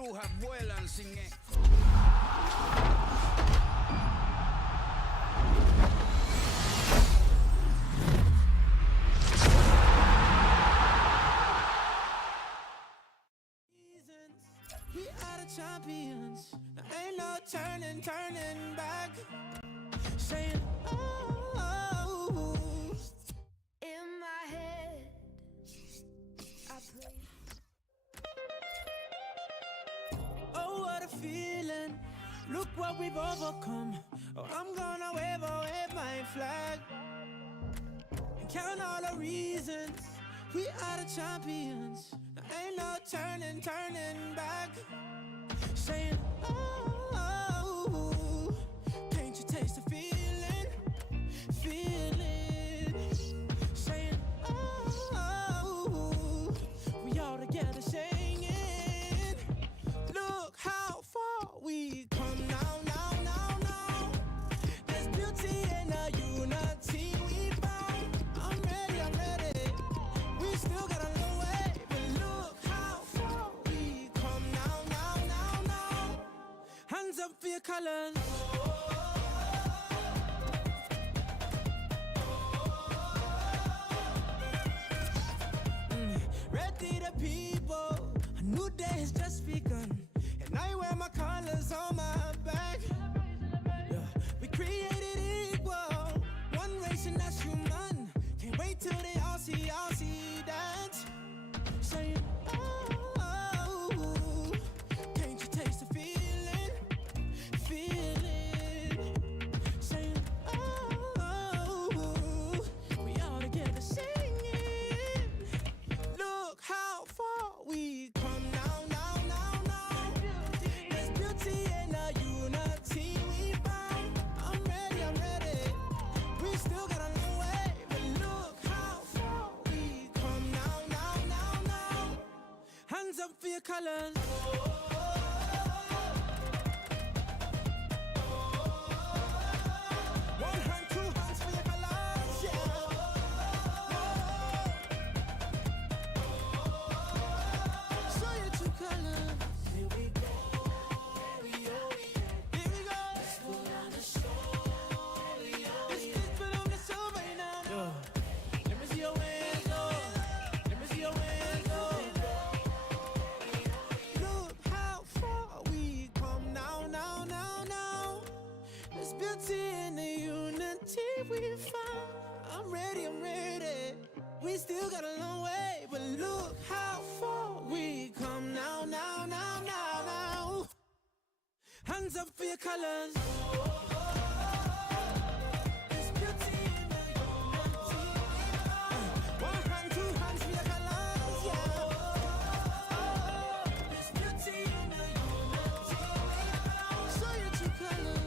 brujas vuelan sin We are the champions. There ain't no turning back. Saying, oh, In my head, I play. oh, what a feeling. Look what we've overcome. Oh, I'm gonna wave my flag and count all the reasons. We are the champions. There ain't no turning back. Saying, oh, can't you taste the feeling? Saying, oh, we all together singing. Look how far we come now. There's beauty in the unity we found. I'm ready. We still got a long way, but look how far we come now. Hands up for your colors. Ready the people, a new day has just begun. And I wear my colors on my back. Yeah. We created equal, one race and that's human. Can't wait till they all see that. Saying, oh, can't you taste the feeling? Saying, oh, we all together singing. Look how far we come now. There's beauty in the unity we found. I'm ready. We still got a long way, but look how far we come now. Hands up for your colors. One hand, two hands for your colors, yeah. Show your true colors. Here we go. Let's put on the show. Let's put on the show right now. Let me see your hands, Look how far we come now. There's beauty in the unity we found. I'm ready. We still got a long way, but look how far we come now. Hands up for your colors. There's beauty in the unity. One hand, two hands for your colors, yeah. There's beauty in the unity. Show your true colors.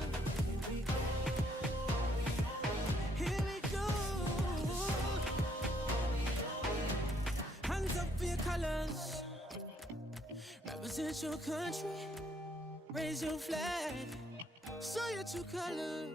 Here we go. Hands up for your colors. Represent your country. Raise your flag. Show your true colors.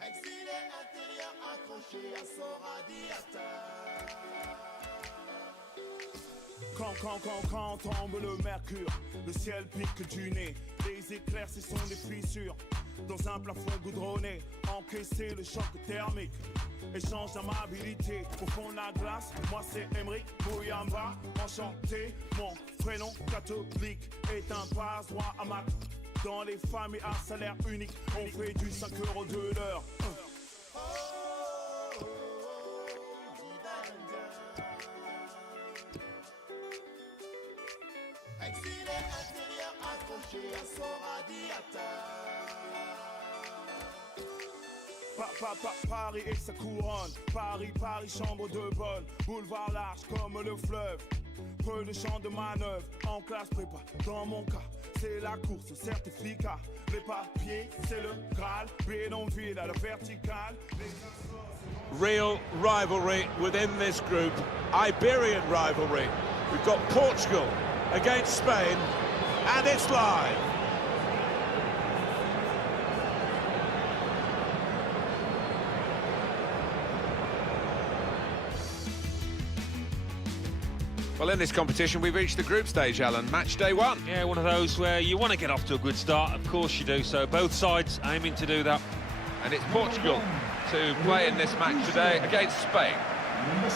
Exilé intérieur accroché à son radiateur. Quand tombe le mercure, le ciel pique du nez. Les éclairs, ce sont des fissures. Dans un plafond goudronné, encaisser le choc thermique. Échange d'amabilité au fond de la glace. Moi c'est Emric Bouyamba, enchanté. Mon prénom catholique est un passe-droit à maths. Dans les familles à salaire unique, on fait du 5 € de l'heure. Exilé intérieur accroché à son radiateur. Paris et sa couronne. Paris, chambre de bonne. Boulevard large comme le fleuve. Peu de champs de manœuvre. En classe prépa, dans mon cas, c'est la course, certificat. Les papiers, c'est le Graal. Bénonville à la verticale. Real rivalry within this group. Iberian rivalry. We've got Portugal against Spain, and it's live. Well, in this competition, we've reached the group stage, Alan. Match day one. Yeah, one of those where you want to get off to a good start. Of course you do. So both sides aiming to do that. And it's Portugal to play in this match today against Spain.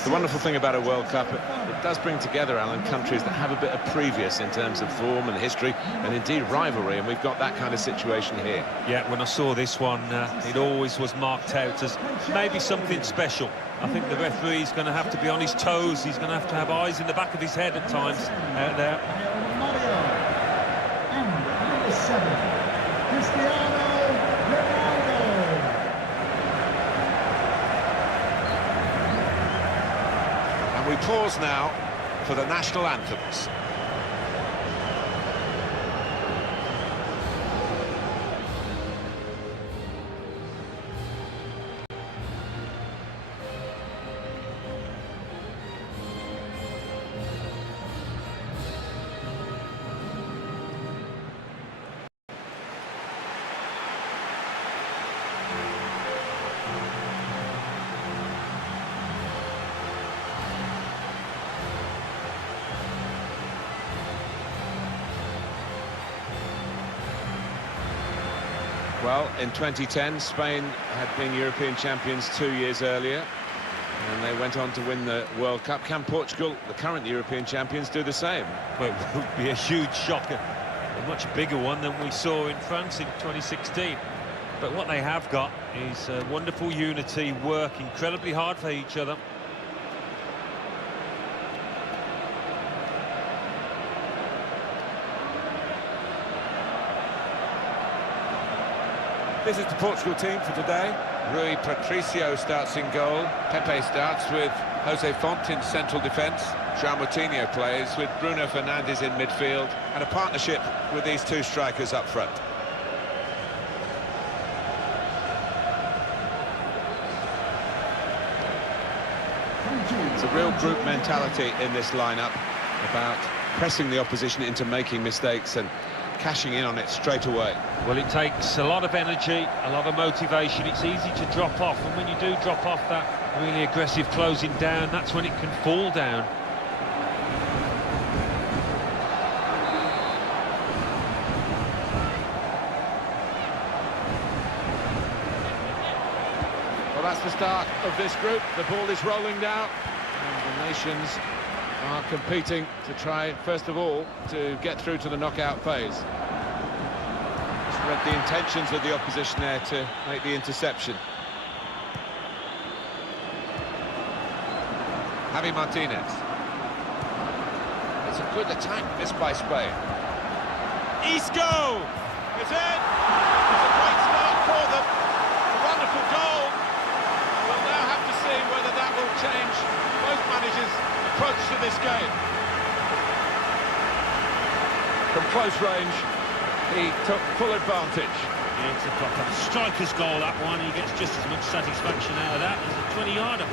The wonderful thing about a World Cup, it does bring together, Alan, countries that have a bit of previous in terms of form and history, and indeed rivalry, and we've got that kind of situation here. Yeah, when I saw this one, it always was marked out as maybe something special. I think the referee's going to have to be on his toes. He's going to have eyes in the back of his head at times out there. And number 7, Cristiano Ronaldo. And we pause now for the national anthems. Well, in 2010, Spain had been European champions 2 years earlier, and they went on to win the World Cup. Can Portugal, the current European champions, do the same? Well, it would be a huge shock, a much bigger one than we saw in France in 2016. But what they have got is wonderful unity, work incredibly hard for each other. This is the Portugal team for today. Rui Patricio starts in goal. Pepe starts with Jose Font in central defence. João Moutinho plays with Bruno Fernandes in midfield. And a partnership with these two strikers up front. It's a real group mentality in this lineup about pressing the opposition into making mistakes and cashing in on it straight away. Well, it takes a lot of energy, a lot of motivation. It's easy to drop off, and when you do drop off that really aggressive closing down, that's when it can fall down. Well, that's the start of this group. The ball is rolling now, and the nations are competing to try, first of all, to get through to the knockout phase. Just read the intentions of the opposition there to make the interception. Javi Martinez. It's a good attack, this by Spain. Isco! It's in! It's a great start for them. A wonderful goal. We'll now have to see whether that will change both managers' approach to this game. From close range, he took full advantage. Yeah, it's a proper striker's goal, that one. He gets just as much satisfaction out of that as a 20-yarder.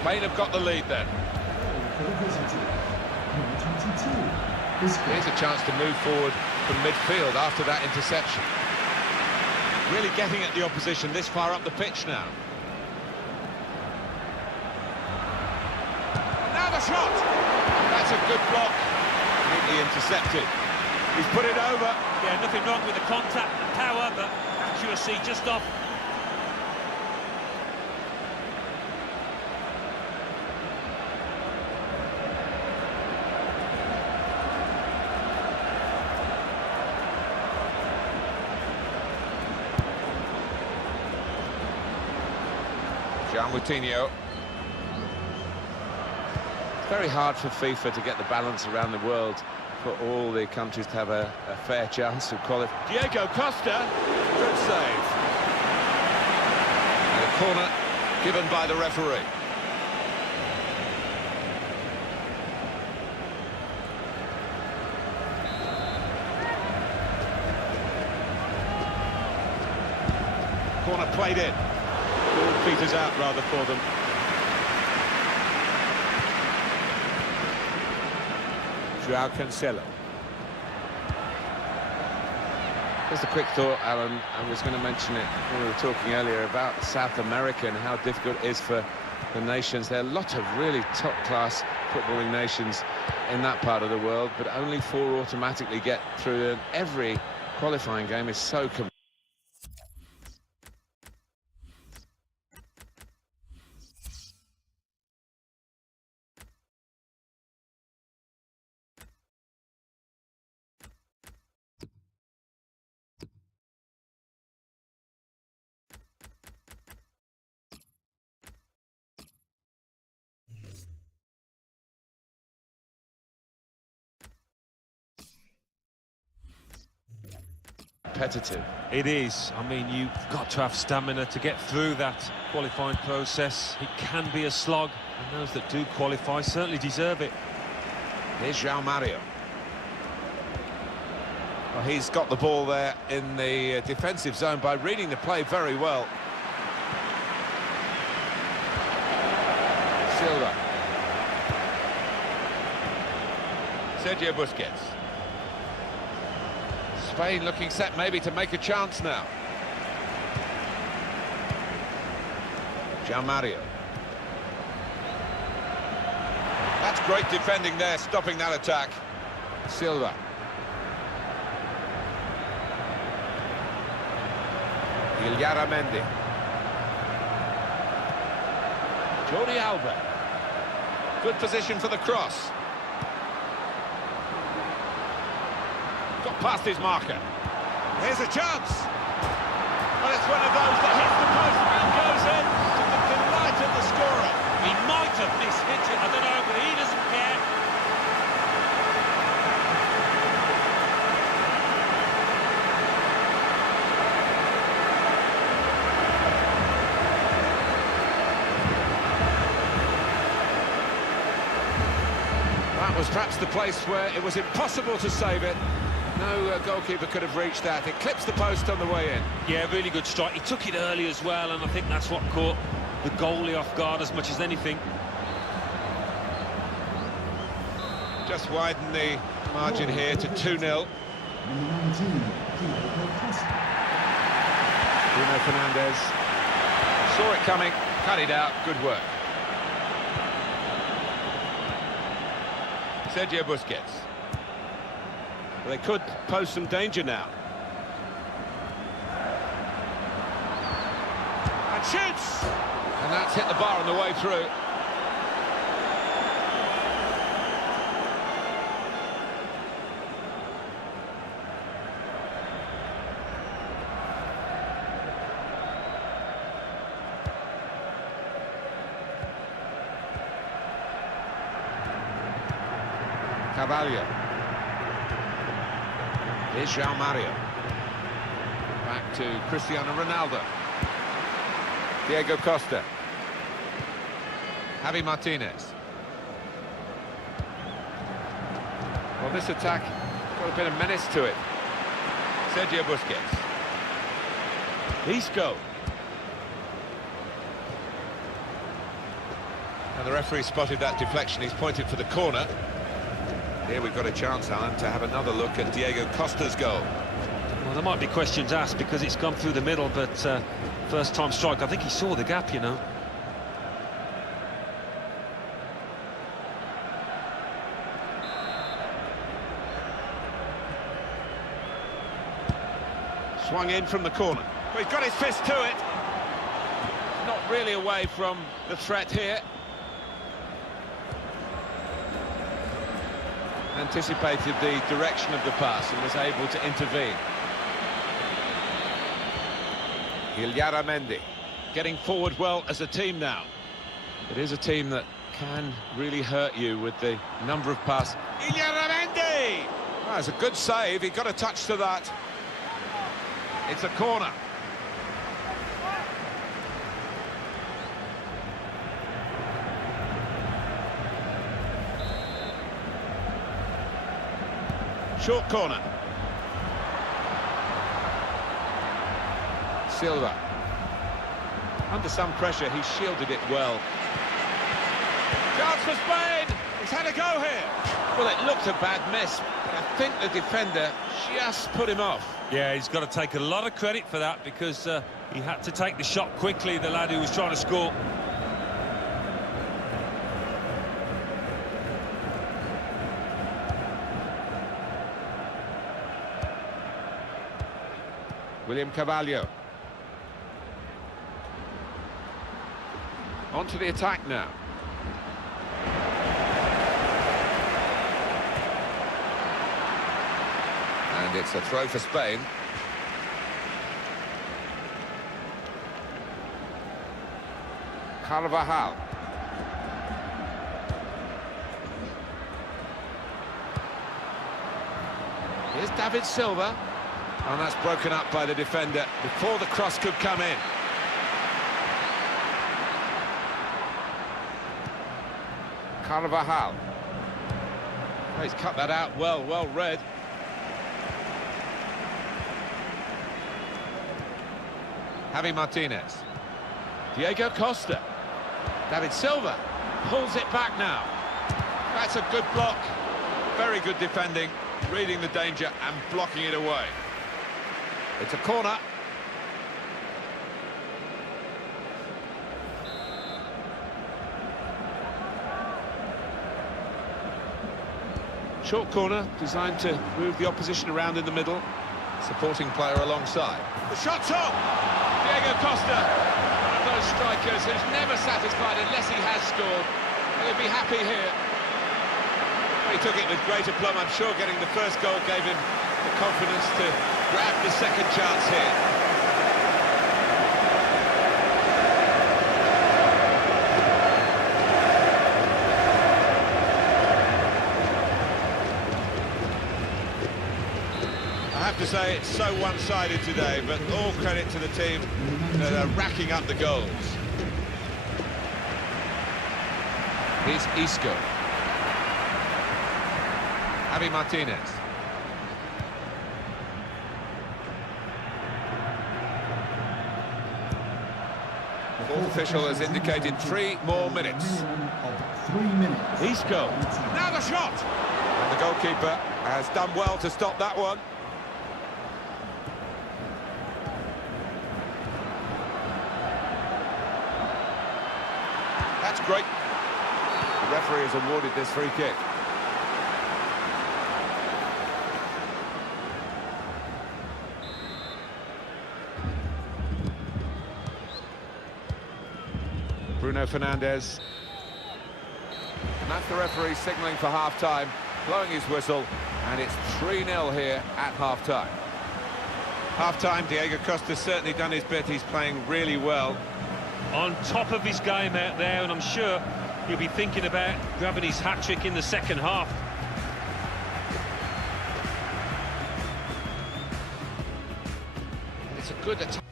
Spain have got the lead then. Here's a chance to move forward from midfield after that interception. Really getting at the opposition this far up the pitch now. Now the shot! That's a good block. Neatly intercepted. He's put it over. Yeah, nothing wrong with the contact, the power, but accuracy just off. João Moutinho. It's very hard for FIFA to get the balance around the world for all the countries to have a fair chance of qualifying. Diego Costa, good save. And a corner given by the referee. Corner played in. Ball peters out rather for them. Joao Cancelo. Just a quick thought, Alan. I was going to mention it when we were talking earlier about South America and how difficult it is for the nations. There are a lot of really top-class footballing nations in that part of the world, but only 4 automatically get through, and every qualifying game is so competitive. It is. I mean, you've got to have stamina to get through that qualifying process. It can be a slog, and those that do qualify certainly deserve it. Here's João Mario. Well, he's got the ball there in the defensive zone by reading the play very well. Silva. Sergio Busquets. Spain looking set maybe to make a chance now. João Mario. That's great defending there, stopping that attack. Silva. Illarramendi. Jordi Alba. Good position for the cross. Got past his marker. Here's a chance. Well, it's one of those that hits the post and goes in to the delight of the scorer. He might have mishit it, I don't know, but he doesn't care. That was perhaps the place where it was impossible to save it. No goalkeeper could have reached that. It clips the post on the way in. Yeah, really good strike. He took it early as well, and I think that's what caught the goalie off guard as much as anything. Just widen the margin here to 2-0. Bruno Fernandes saw it coming, cut it out, good work. Sergio Busquets. Well, they could pose some danger now. And shoots! And that's hit the bar on the way through. Carvalho. Here's João Mario. Back to Cristiano Ronaldo. Diego Costa. Javi Martinez. Well, this attack got a bit of menace to it. Sergio Busquets. Isco. And the referee spotted that deflection. He's pointed for the corner. Here we've got a chance, Alan, to have another look at Diego Costa's goal. Well, there might be questions asked because it's gone through the middle, but first time strike, I think he saw the gap, you know. Swung in from the corner. Well, he's got his fist to it. Not really away from the threat here. Anticipated the direction of the pass and was able to intervene. Illarramendi getting forward well as a team now. It is a team that can really hurt you with the number of passes. Illarramendi! Oh, that's a good save. He got a touch to that. It's a corner. Short corner. Silva. Under some pressure, he shielded it well. Chance for Spain! He's had a go here! Well, it looked a bad miss, but I think the defender just put him off. Yeah, he's got to take a lot of credit for that, because he had to take the shot quickly, the lad who was trying to score. William Carvalho. On to the attack now. And it's a throw for Spain. Carvajal. Here's David Silva. And that's broken up by the defender before the cross could come in. Carvajal. Oh, he's cut that out well read. Javi Martinez. Diego Costa. David Silva pulls it back now. That's a good block. Very good defending, reading the danger and blocking it away. It's a corner. Short corner, designed to move the opposition around in the middle. Supporting player alongside. The shot's up! Diego Costa, one of those strikers who's never satisfied unless he has scored. He'll be happy here. He took it with great aplomb. I'm sure getting the first goal gave him the confidence to grab the second chance here. I have to say it's so one-sided today, but all credit to the team that are racking up the goals. Here's Isco. Javi Martinez. The fourth official has indicated 3 more minutes. Isco. Now the shot! And the goalkeeper has done well to stop that one. That's great. The referee has awarded this free kick. Bruno Fernandes. And that's the referee signalling for half-time, blowing his whistle, and it's 3-0 here at half-time. Half-time, Diego Costa's certainly done his bit. He's playing really well. On top of his game out there, and I'm sure he'll be thinking about grabbing his hat-trick in the second half. It's a good attack.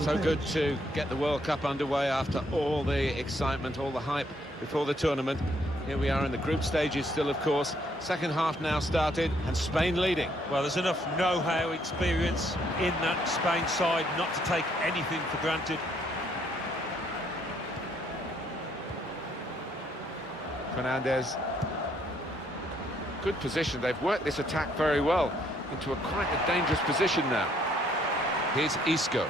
So good to get the World Cup underway after all the excitement, all the hype before the tournament. Here we are in the group stages still, of course. Second half now started, and Spain leading. Well, there's enough know-how, experience in that Spain side not to take anything for granted. Fernandes. Good position. They've worked this attack very well into quite a dangerous position now. Here's Isco.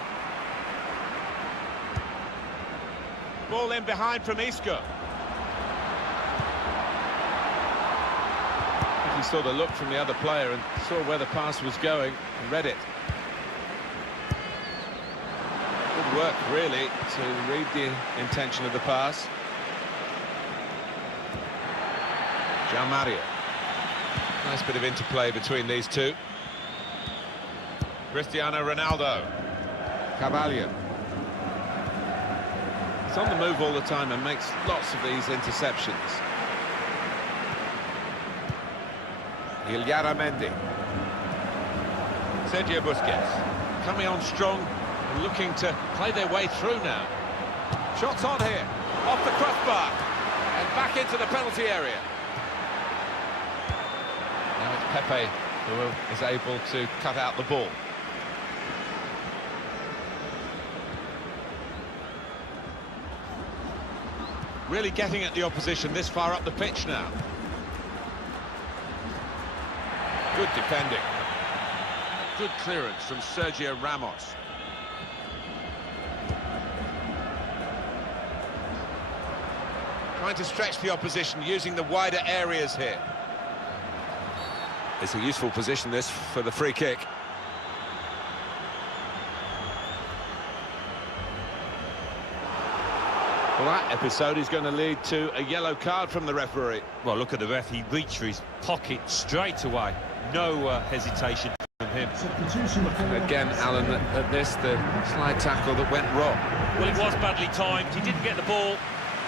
Ball in behind from Isco. He saw the look from the other player and saw where the pass was going and read it. Good work, really, to read the intention of the pass. João Mario. Nice bit of interplay between these two. Cristiano Ronaldo. Carvalho. He's on the move all the time and makes lots of these interceptions. Illara Mendy. Sergio Busquets. Coming on strong, and looking to play their way through now. Shots on here, off the crossbar, and back into the penalty area. Now it's Pepe who is able to cut out the ball. Really getting at the opposition this far up the pitch now. Good defending. Good clearance from Sergio Ramos. Trying to stretch the opposition, using the wider areas here. It's a useful position, this, for the free kick. Well, that episode is going to lead to a yellow card from the referee. Well, look at the ref. He reached for his pocket straight away. No hesitation from him. Again, Alan, at this, the slide tackle that went wrong. Well, it was badly timed. He didn't get the ball,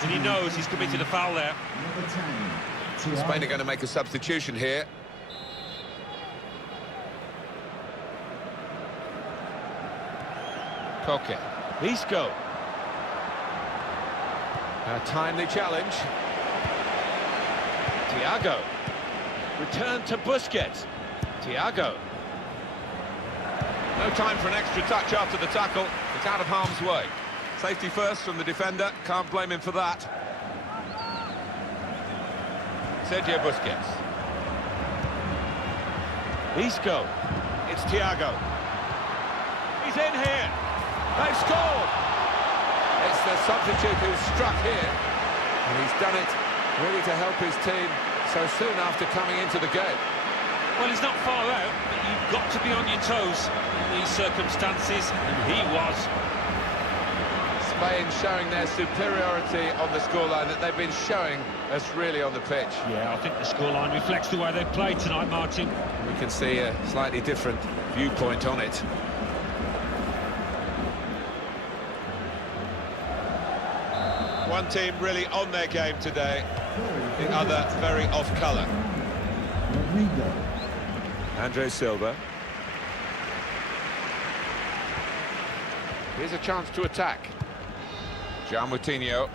and he knows he's committed a foul there. Spain are going to make a substitution here. Koke. Isco. A timely challenge. Thiago. Return to Busquets. Thiago. No time for an extra touch after the tackle. It's out of harm's way. Safety first from the defender. Can't blame him for that. Sergio Busquets. Isco. It's Thiago. He's in here. They've scored. It's the substitute who's struck here, and he's done it really to help his team so soon after coming into the game. Well, he's not far out, but you've got to be on your toes in these circumstances, and he was. Spain showing their superiority on the scoreline that they've been showing us really on the pitch. Yeah, I think the scoreline reflects the way they've played tonight, Martin. We can see a slightly different viewpoint on it. One team really on their game today, the other very off-colour. Andre Silva. Here's a chance to attack. João Moutinho.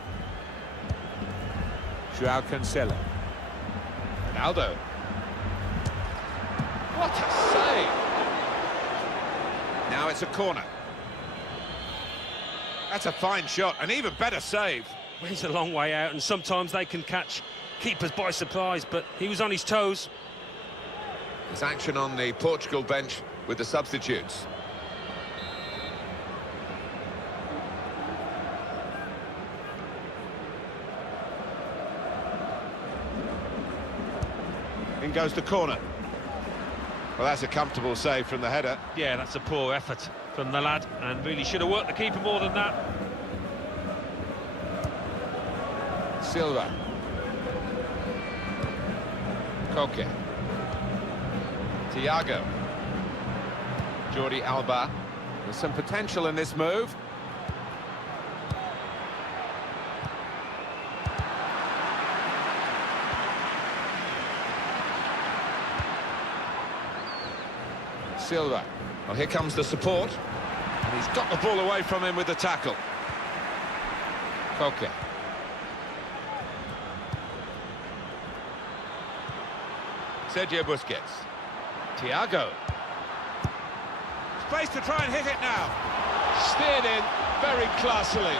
João Cancelo. Ronaldo. What a save! Now it's a corner. That's a fine shot, an even better save. Well, he's a long way out, and sometimes they can catch keepers by surprise, but he was on his toes. There's action on the Portugal bench with the substitutes. In goes the corner. Well, that's a comfortable save from the header. Yeah, that's a poor effort from the lad, and really should have worked the keeper more than that. Silva. Koke. Thiago. Jordi Alba. There's some potential in this move. Silva. Well, here comes the support. And he's got the ball away from him with the tackle. Koke. Sergio Busquets. Thiago. Space to try and hit it now. Steered in very classily.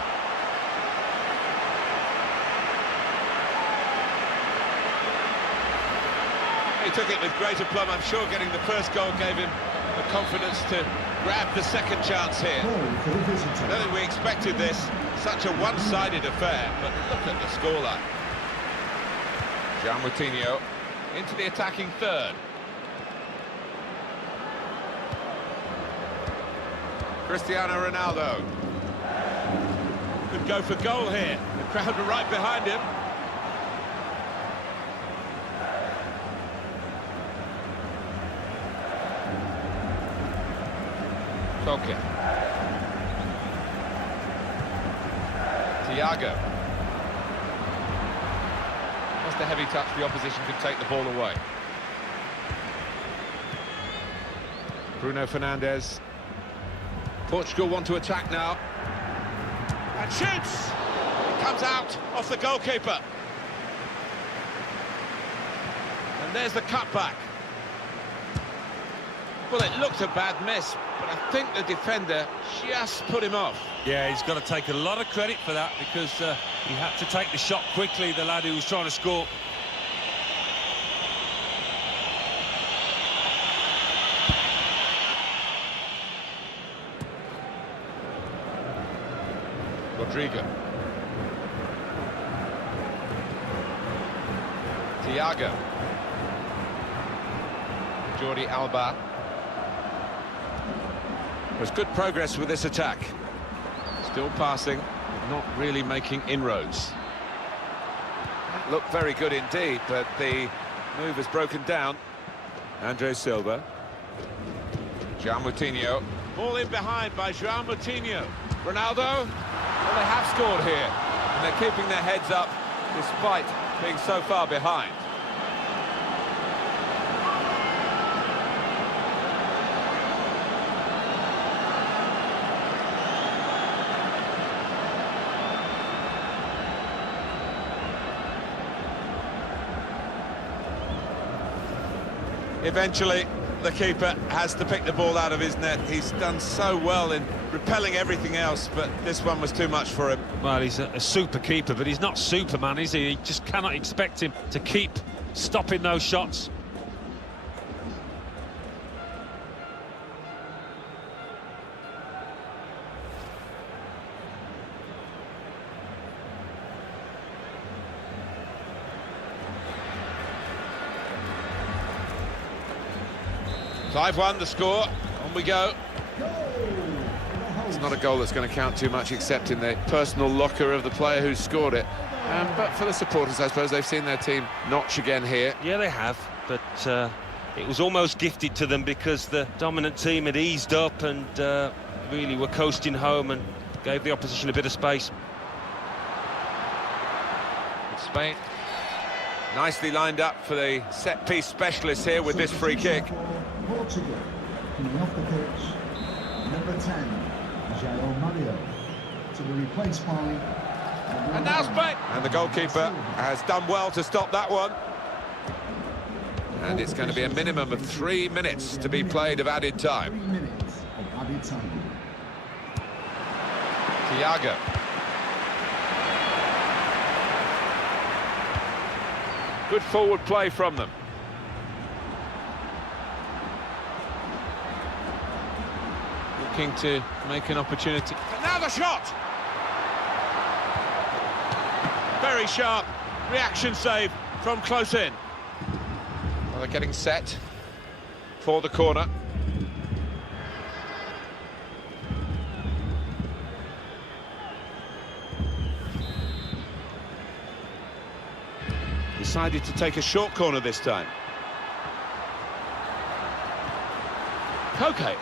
He took it with great aplomb. I'm sure getting the first goal gave him the confidence to grab the second chance here. I don't think we expected this. Such a one-sided affair, but look at the scoreline. João Moutinho into the attacking third. Cristiano Ronaldo. Could go for goal here. The crowd are right behind him. Koke. Thiago. Just a heavy touch, the opposition could take the ball away. Bruno Fernandes. Portugal want to attack now. And shoots! It comes out off the goalkeeper. And there's the cutback. Well, it looked a bad miss, but I think the defender just put him off. Yeah, he's got to take a lot of credit for that, because he had to take the shot quickly, the lad who was trying to score. Rodrigo. Thiago. Jordi Alba. There's good progress with this attack. Still passing, not really making inroads. Looked very good indeed, but the move has broken down. Andre Silva. João Moutinho. Ball in behind by João Moutinho. Ronaldo. Well, they have scored here, and they're keeping their heads up despite being so far behind. Eventually, the keeper has to pick the ball out of his net. He's done so well in repelling everything else, but this one was too much for him. Well, he's a super keeper, but he's not Superman, is he? You just cannot expect him to keep stopping those shots. I've won the score. On we go. It's not a goal that's going to count too much, except in the personal locker of the player who scored it. But for the supporters, I suppose they've seen their team notch again here. Yeah, they have, but it was almost gifted to them, because the dominant team had eased up and really were coasting home and gave the opposition a bit of space. Spain nicely lined up for the set-piece specialist here with this free kick. Portugal, coming off the pitch, number 10, João Mario, to be replaced by... And now Spain! And the goalkeeper has done well to stop that one. And it's going to be a minimum of 3 minutes to be played of added time. 3 minutes of added time. Thiago. Good forward play from them. Looking to make an opportunity. And now the shot! Very sharp reaction save from close in. Well, they're getting set for the corner. Decided to take a short corner this time. Koke.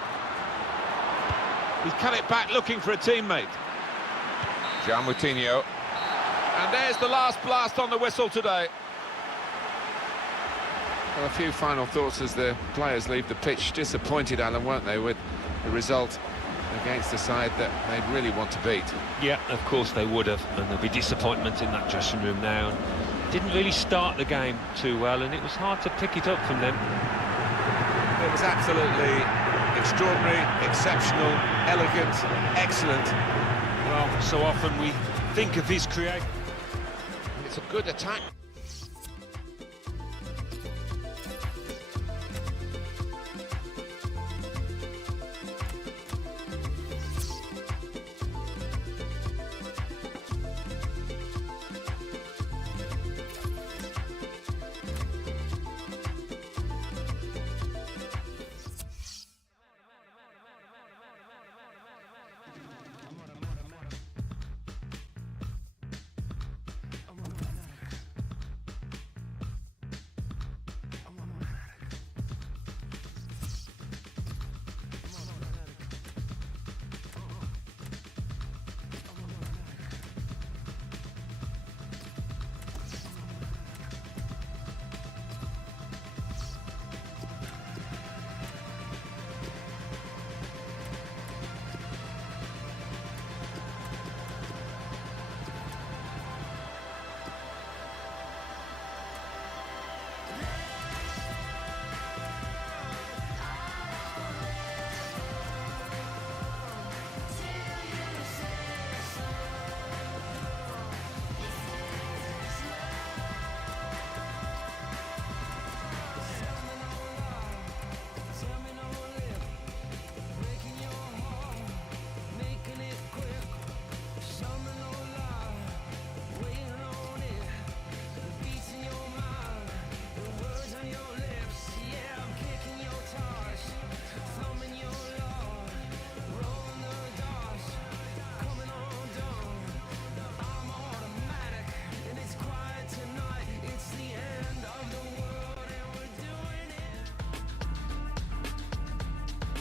He's cut it back looking for a teammate. João Moutinho. And there's the last blast on the whistle today. Well, a few final thoughts as the players leave the pitch. Disappointed, Alan, weren't they, with the result against the side that they really want to beat? Yeah, of course they would have, and there'll be disappointment in that dressing room now. Didn't really start the game too well, and it was hard to pick it up from them. It was absolutely extraordinary, exceptional, elegant, excellent. Well, so often we think of his creation. It's a good attack.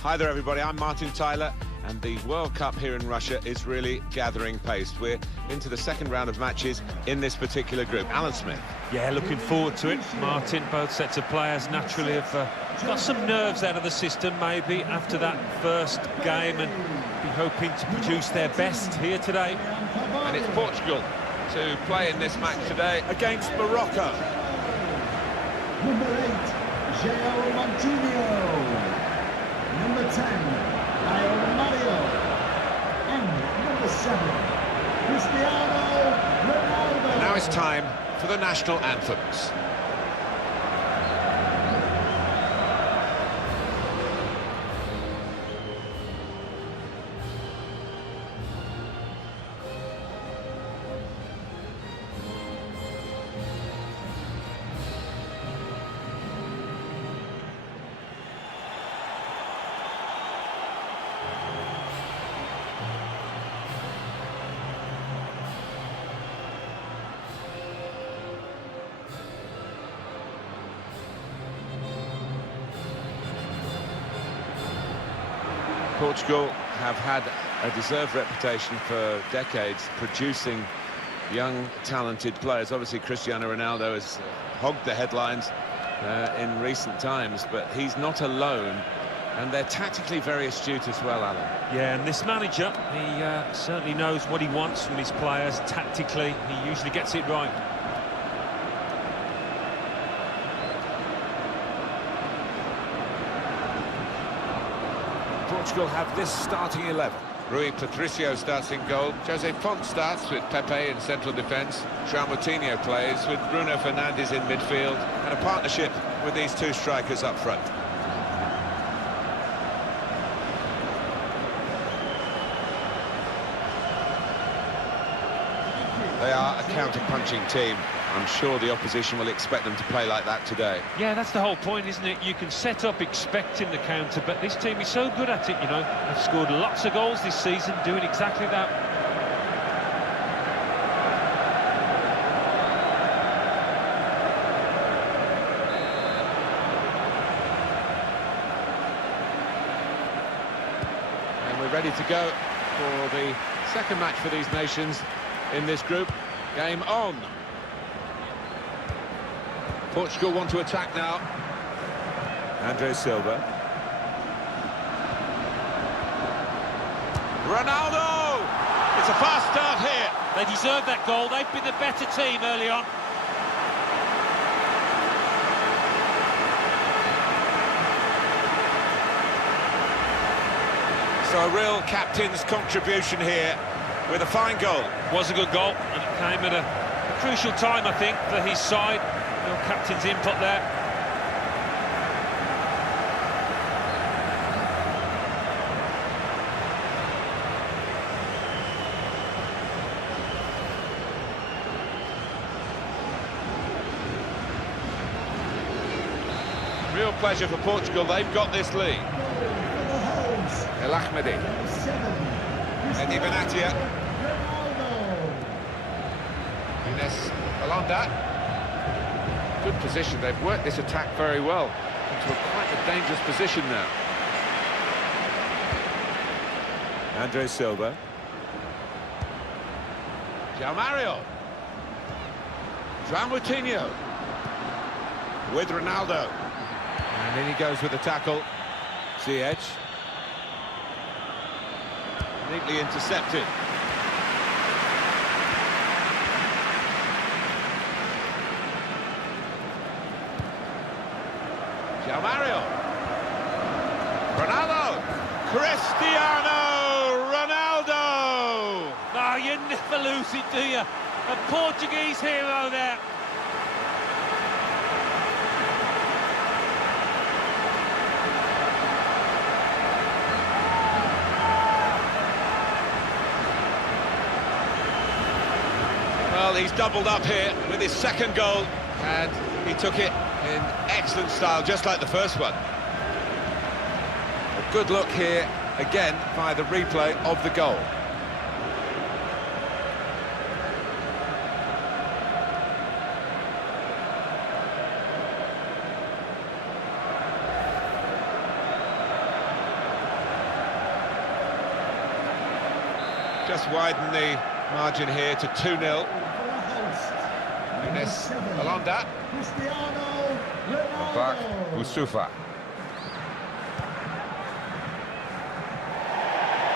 Hi there, everybody. I'm Martin Tyler, and the World Cup here in Russia is really gathering pace. We're into the second round of matches in this particular group. Alan Smith. Yeah, looking forward to it, Martin. Both sets of players naturally have got some nerves out of the system, maybe, after that first game, and be hoping to produce their best here today. And it's Portugal to play in this match today against Morocco. Number 8, João Montinho. Number 10, Lionel Mario. And number 7, Cristiano Ronaldo. Now it's time for the national anthems. Portugal have had a deserved reputation for decades, producing young, talented players. Obviously, Cristiano Ronaldo has hogged the headlines in recent times, but he's not alone, and they're tactically very astute as well, Alan. Yeah, and this manager, he certainly knows what he wants from his players. Tactically, he usually gets it right. Portugal have this starting 11. Rui Patricio starts in goal. Jose Font starts with Pepe in central defence. João Moutinho plays with Bruno Fernandes in midfield, and a partnership with these two strikers up front. They are a counter-punching team. I'm sure the opposition will expect them to play like that today. Yeah, that's the whole point, isn't it? You can set up expecting the counter, but this team is so good at it, you know. They've scored lots of goals this season doing exactly that. And we're ready to go for the second match for these nations in this group. Game on. Portugal want to attack now. Andre Silva. Ronaldo! It's a fast start here. They deserve that goal. They've been the better team early on. So a real captain's contribution here with a fine goal. Was a good goal, and it came at a crucial time, I think, for his side. Real captain's input there. Real pleasure for Portugal. They've got this lead. El Ahmedi. Eddie Benatia. Ines Balonda. Good position. They've worked this attack very well into quite a dangerous position now. Andre Silva. João Mario. João Moutinho. With Ronaldo. And in he goes with the tackle. Ziyech. Neatly intercepted. João Mario. Ronaldo. Cristiano Ronaldo. Oh, you never lose it, do you? A Portuguese hero there. Well, he's doubled up here with his second goal, and he took it in excellent style, just like the first one. A good look here, again, by the replay of the goal. Just widen the margin here to 2-0. Nunes Alonda. Cristiano Back, Ronaldo. Usufa.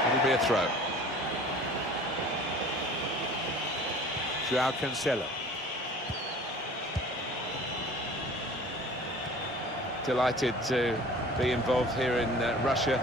It'll be a throw. Joao Cancelo. Delighted to be involved here in Russia.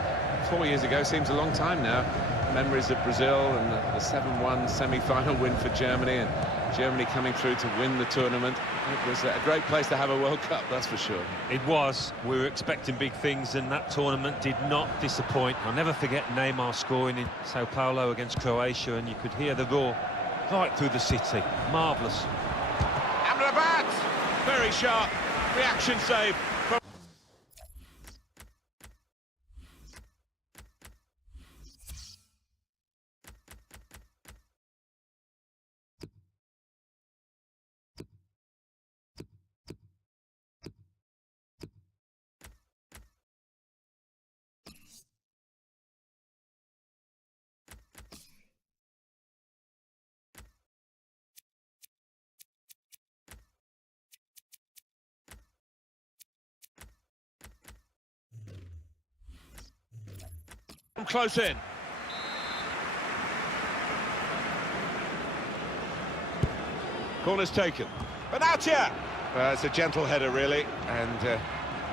4 years ago, seems a long time now. Memories of Brazil and the 7-1 semi-final win for Germany, and Germany coming through to win the tournament. It was a great place to have a World Cup, that's for sure. It was. We were expecting big things, and that tournament did not disappoint. I'll never forget Neymar scoring in Sao Paulo against Croatia, and you could hear the roar right through the city. Marvellous. Amrabat! Very sharp reaction save. Close in. Corner's taken. Benatia! It's a gentle header, really, and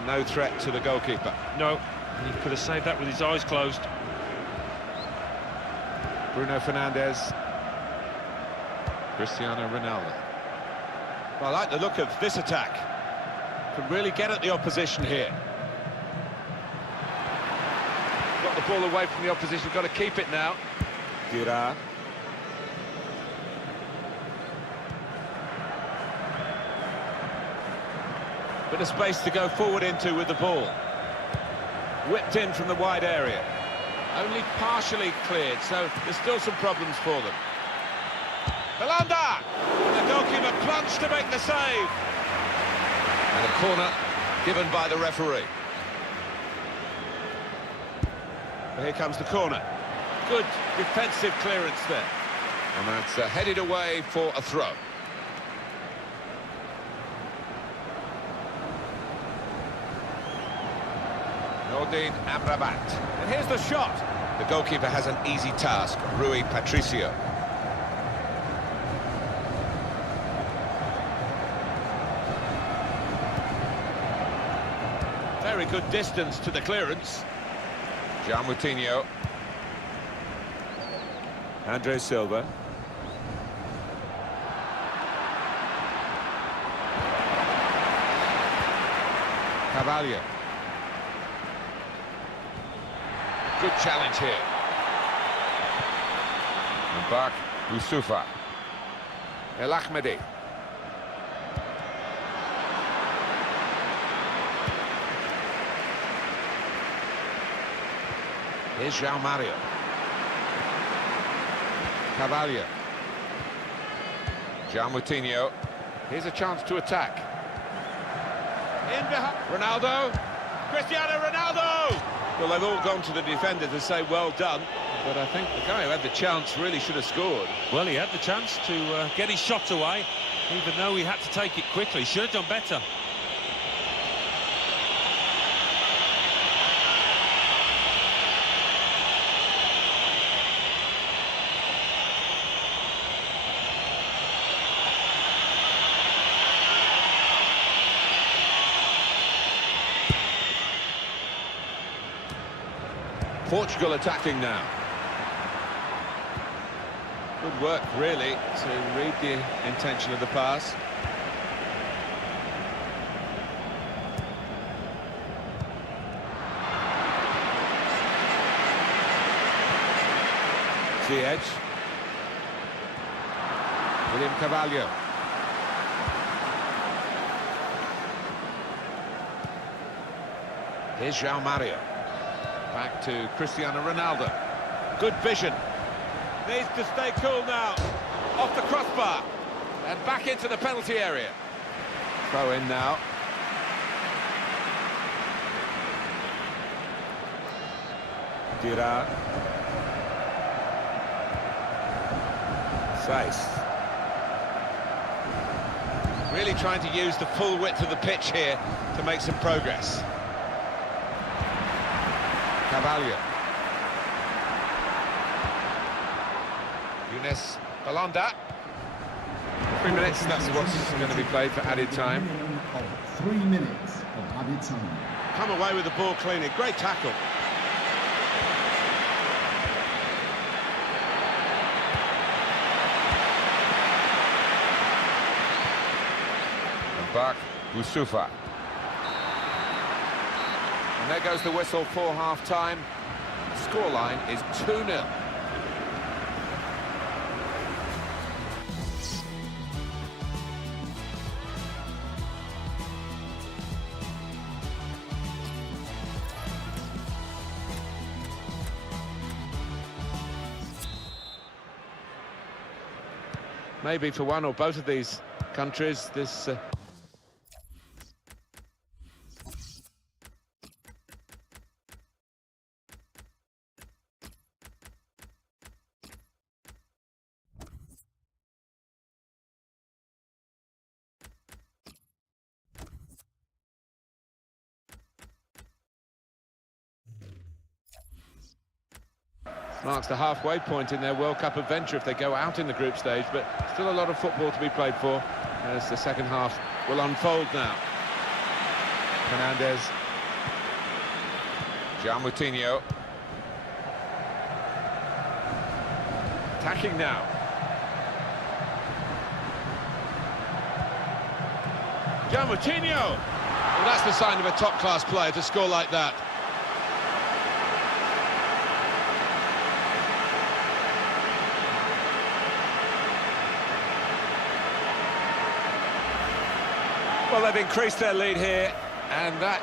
no threat to the goalkeeper. No, he could have saved that with his eyes closed. Bruno Fernandes. Cristiano Ronaldo. Well, I like the look of this attack. Can really get at the opposition here. Got the ball away from the opposition, got to keep it now. Girard. Bit of space to go forward into with the ball. Whipped in from the wide area. Only partially cleared, so there's still some problems for them. Belanda! And the goalkeeper plunged to make the save. And a corner given by the referee. Here comes the corner. Good defensive clearance there. And that's headed away for a throw. Nordin Amrabat. And here's the shot. The goalkeeper has an easy task. Rui Patricio. Very good distance to the clearance. João Moutinho. Andre Silva. Carvalho. Good challenge here. And back, Usufa. El Ahmedi. Here's João Mario. Carvalho. João Moutinho. Here's a chance to attack. In behind. Ronaldo. Cristiano Ronaldo! Well, they've all gone to the defender to say well done, but I think the guy who had the chance really should have scored. Well, he had the chance to get his shot away, even though he had to take it quickly. Should have done better. Portugal attacking now. Good work, really, to read the intention of the pass. Ziyech. William Carvalho. Here's João Mario. Back to Cristiano Ronaldo. Good vision. Needs to stay cool now. Off the crossbar. And back into the penalty area. Throw in now. Girard. Sace. Really trying to use the full width of the pitch here to make some progress. Carvalho. Younes Belanda. 3 minutes, that's what's going to be played for added time. 3 minutes of added time. Come away with the ball cleanly, great tackle. And back, Boussoufa. And there goes the whistle for half-time. Scoreline is 2-0. Maybe for one or both of these countries, this... marks the halfway point in their World Cup adventure if they go out in the group stage, but still a lot of football to be played for as the second half will unfold now. Fernandez. João Moutinho. Attacking now. João Moutinho! Well, that's the sign of a top-class player to score like that. Well, they've increased their lead here, and that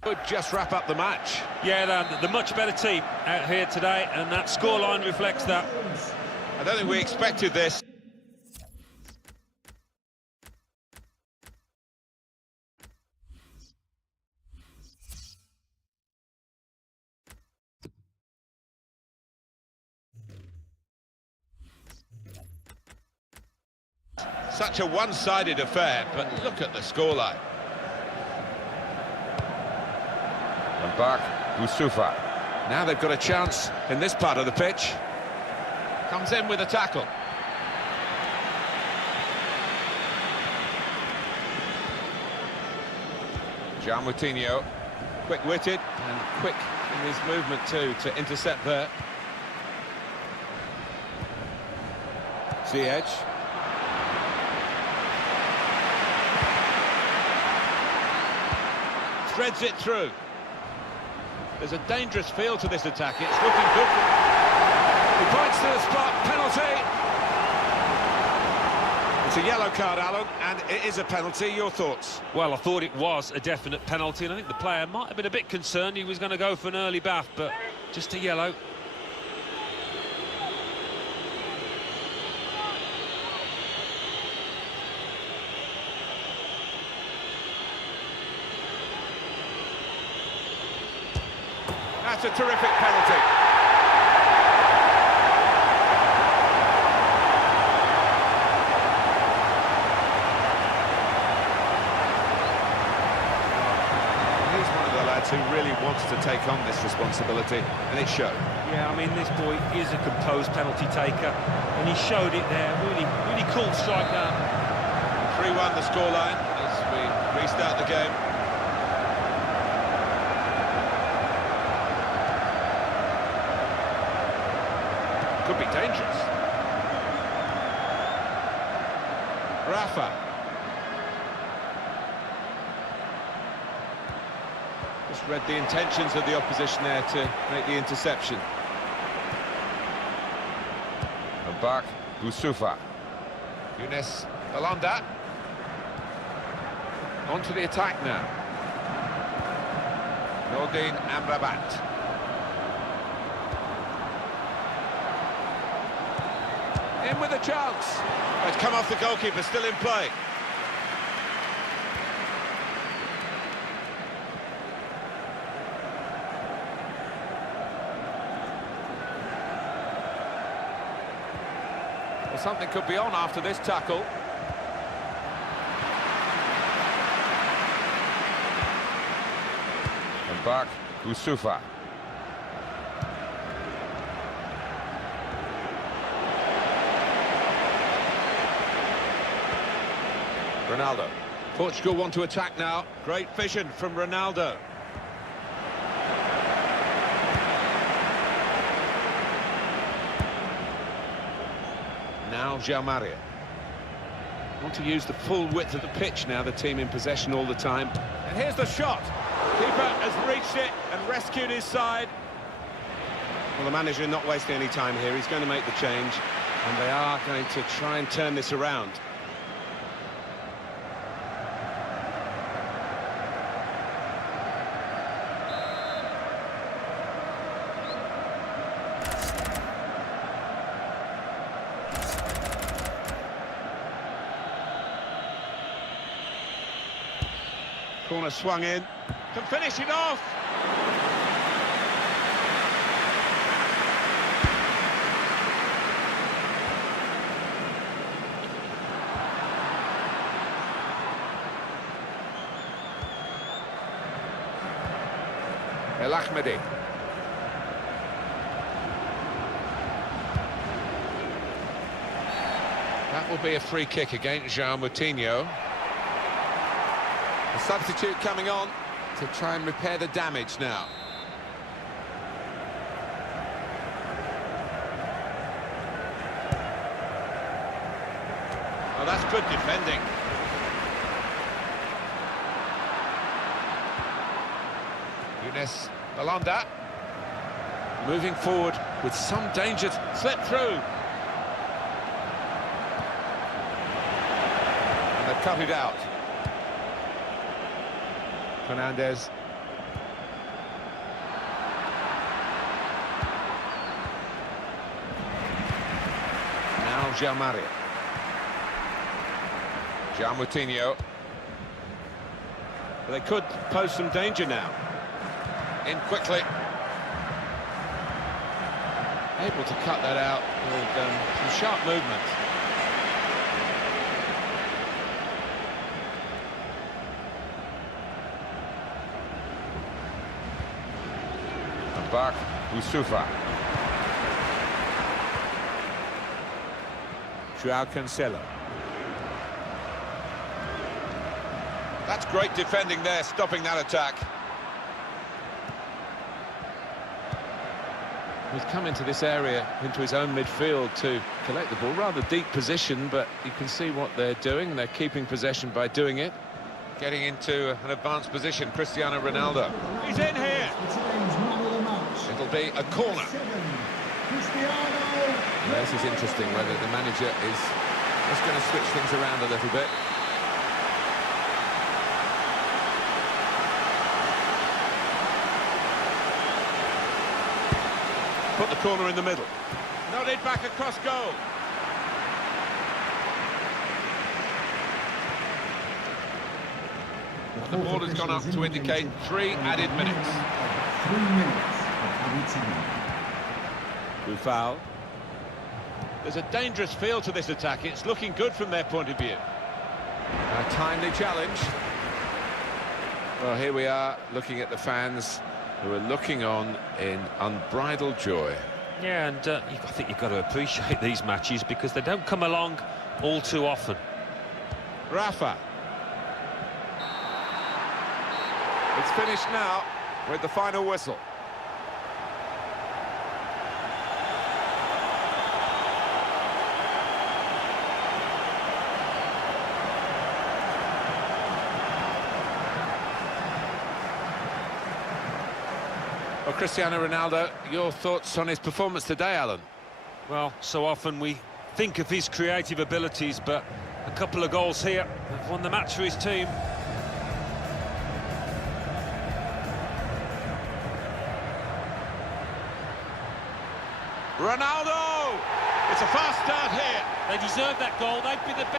could just wrap up the match. Yeah, the much better team out here today, and that scoreline reflects that. I don't think we expected this. Such a one-sided affair, but look at the scoreline. And back, Boussoufa. Now they've got a chance in this part of the pitch. Comes in with a tackle. João Moutinho, quick-witted and quick in his movement too to intercept there. Ziyech. Threads it through. There's a dangerous feel to this attack. It's looking good. He points to the spot. Penalty. It's a yellow card, Alan, and it is a penalty. Your thoughts? Well, I thought it was a definite penalty, and I think the player might have been a bit concerned he was going to go for an early bath, but just a yellow. That's a terrific penalty. He's one of the lads who really wants to take on this responsibility, and it showed. Yeah, I mean, this boy is a composed penalty taker, and he showed it there. Really cool strike there. 3-1 the scoreline as we restart the game. Could be dangerous. Rafa. Just read the intentions of the opposition there to make the interception. And back, Boussoufa. Younes Belanda. On to the attack now. Nordin Amrabat. In with a chance. It's come off the goalkeeper, still in play. Well, something could be on after this tackle. And back, Usufa. Ronaldo. Portugal want to attack now. Great vision from Ronaldo. Now João Maria. Want to use the full width of the pitch now, the team in possession all the time. And here's the shot. Keeper has reached it and rescued his side. Well, the manager not wasting any time here. He's going to make the change. And they are going to try and turn this around. Corner swung in, can finish it off. El Ahmedi. That will be a free kick against João Moutinho. A substitute coming on to try and repair the damage now. Oh, that's good defending. Younes Belanda moving forward with some danger. Slip through. And they've cut it out. Fernandez. Now João Maria. João Moutinho. They could pose some danger now. In quickly. Able to cut that out with some sharp movement. Back, Usufa. João Cancelo. That's great defending there, stopping that attack. He's come into this area, into his own midfield to collect the ball. Rather deep position, but you can see what they're doing. They're keeping possession by doing it. Getting into an advanced position, Cristiano Ronaldo. He's in here. It'll be a corner. This is interesting, whether the manager is just going to switch things around a little bit. Put the corner in the middle. Nodded back across goal. And the ball has gone up to indicate 3 added minutes. 3 minutes. Foul. There's a dangerous feel to this attack. It's looking good from their point of view. A timely challenge. Well, here we are looking at the fans who are looking on in unbridled joy. Yeah, and I think you've got to appreciate these matches because they don't come along all too often. Rafa. It's finished now with the final whistle. Well, Cristiano Ronaldo, your thoughts on his performance today, Alan? Well, so often we think of his creative abilities, but a couple of goals here have won the match for his team. Ronaldo! It's a fast start here. They deserve that goal. They've been the best.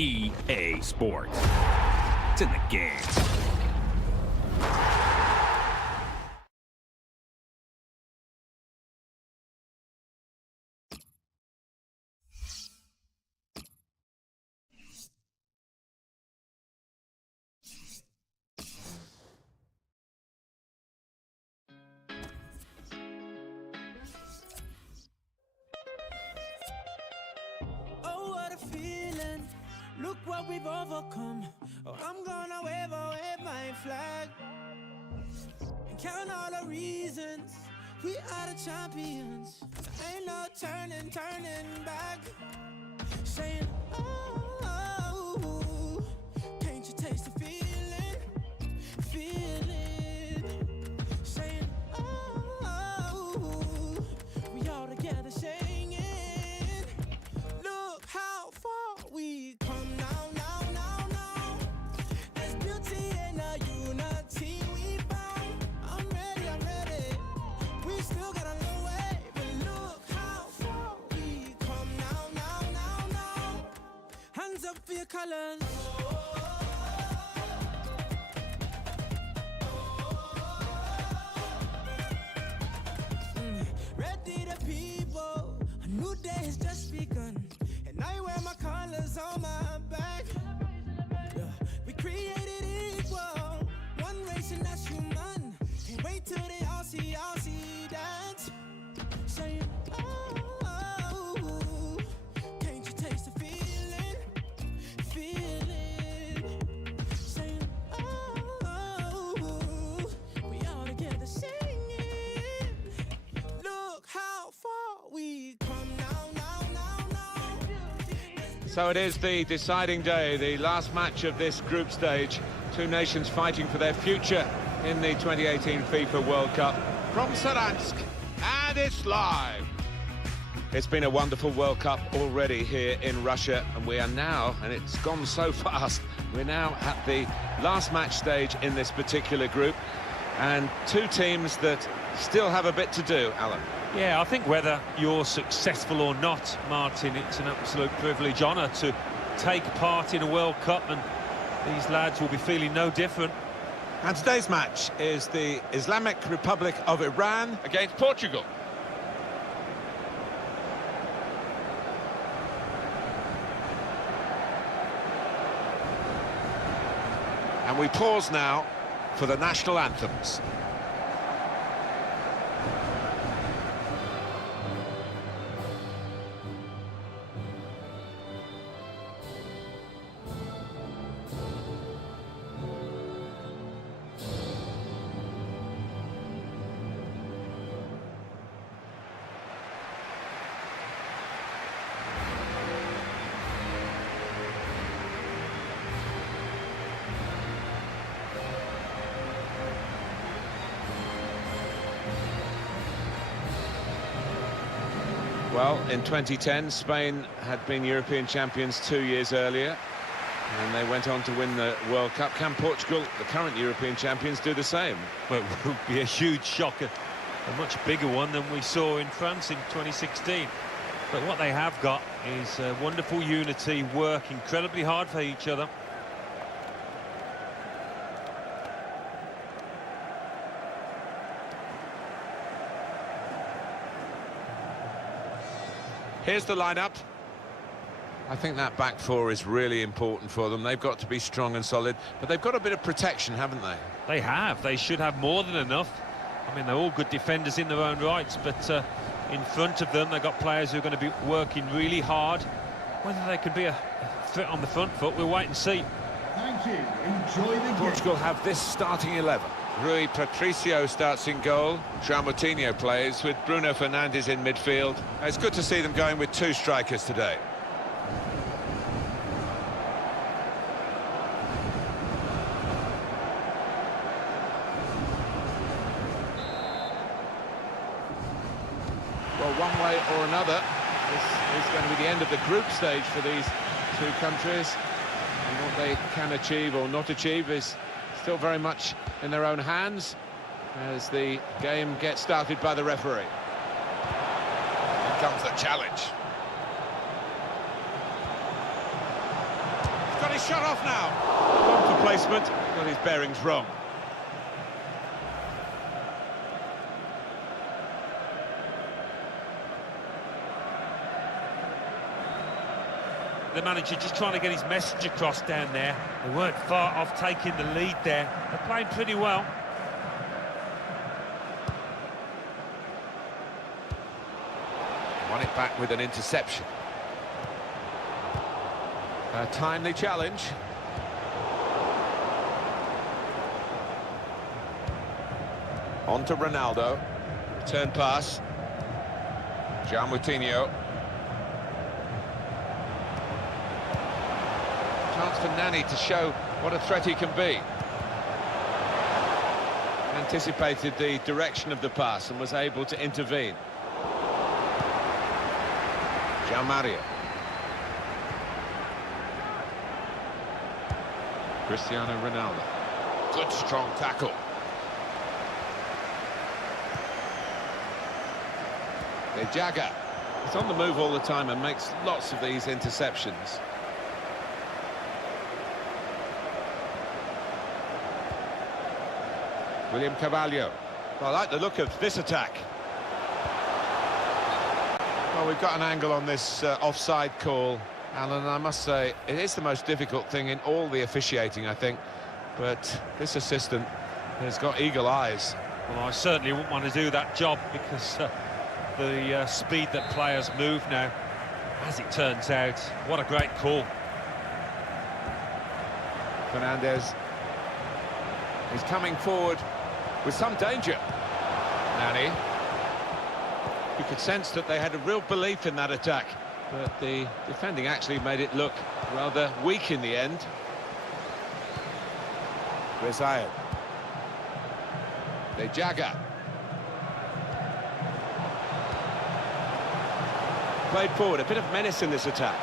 EA Sports. It's in the game. Oh, what a feeling. Look what we've overcome. Oh, I'm gonna wave my flag. And count all the reasons. We are the champions. There ain't no turning back. Saying, oh, can't you taste the feeling? Saying, oh, we all together singing. Look how far we come now. There's beauty in the unity we found. I'm ready. We still got a long way, but look how far we come now. Hands up for your colors. Ready the people, a new day has just begun. And I wear my colors on my back. Yeah. We created equal, one race and that's human. Can't wait till they all see that. Saying, oh, can't you taste the feeling? Saying, oh, we all together singing. Look how far we come now. So it is the deciding day, the last match of this group stage. Two nations fighting for their future in the 2018 FIFA World Cup from Saransk, and it's live. It's been a wonderful World Cup already here in Russia, and we are now, and it's gone so fast, we're now at the last match stage in this particular group, and two teams that still have a bit to do, Alan. Yeah, I think whether you're successful or not, Martin, it's an absolute privilege, honour to take part in a World Cup, and these lads will be feeling no different. And today's match is the Islamic Republic of Iran against Portugal. And we pause now for the national anthems. Well, in 2010, Spain had been European champions 2 years earlier, and they went on to win the World Cup. Can Portugal, the current European champions, do the same? Well, it would be a huge shock, a much bigger one than we saw in France in 2016. But what they have got is wonderful unity, work incredibly hard for each other. Here's the lineup. I think that back four is really important for them. They've got to be strong and solid, but they've got a bit of protection, haven't they? They have. They should have more than enough. I mean, they're all good defenders in their own rights, but in front of them, they've got players who are going to be working really hard. Whether they can be a threat on the front foot, we'll wait and see. Thank you. Enjoy the game. Portugal have this starting 11. Rui Patricio starts in goal. João Moutinho plays with Bruno Fernandes in midfield. It's good to see them going with two strikers today. Well, one way or another, this is going to be the end of the group stage for these two countries. And what they can achieve or not achieve is still very much in their own hands as the game gets started by the referee. Here comes the challenge. got his shot off now. Gone for placement, got his bearings wrong. The manager just trying to get his message across down there. They weren't far off taking the lead there. They're playing pretty well. Won it back with an interception. A timely challenge. On to Ronaldo. Return pass. João Moutinho. Chance for Nani to show what a threat he can be. Anticipated the direction of the pass and was able to intervene. João Mario. Cristiano Ronaldo. Good strong tackle. De Jaga. He's on the move all the time and makes lots of these interceptions. William Carvalho. Well, I like the look of this attack. Well, we've got an angle on this offside call, Alan, and I must say, it is the most difficult thing in all the officiating, I think. But this assistant has got eagle eyes. Well, I certainly wouldn't want to do that job because the speed that players move now, as it turns out, what a great call. Fernandez is coming forward with some danger. Nani. You could sense that they had a real belief in that attack, but the defending actually made it look rather weak in the end. Rezaïd. De Jaga. Played forward, a bit of menace in this attack.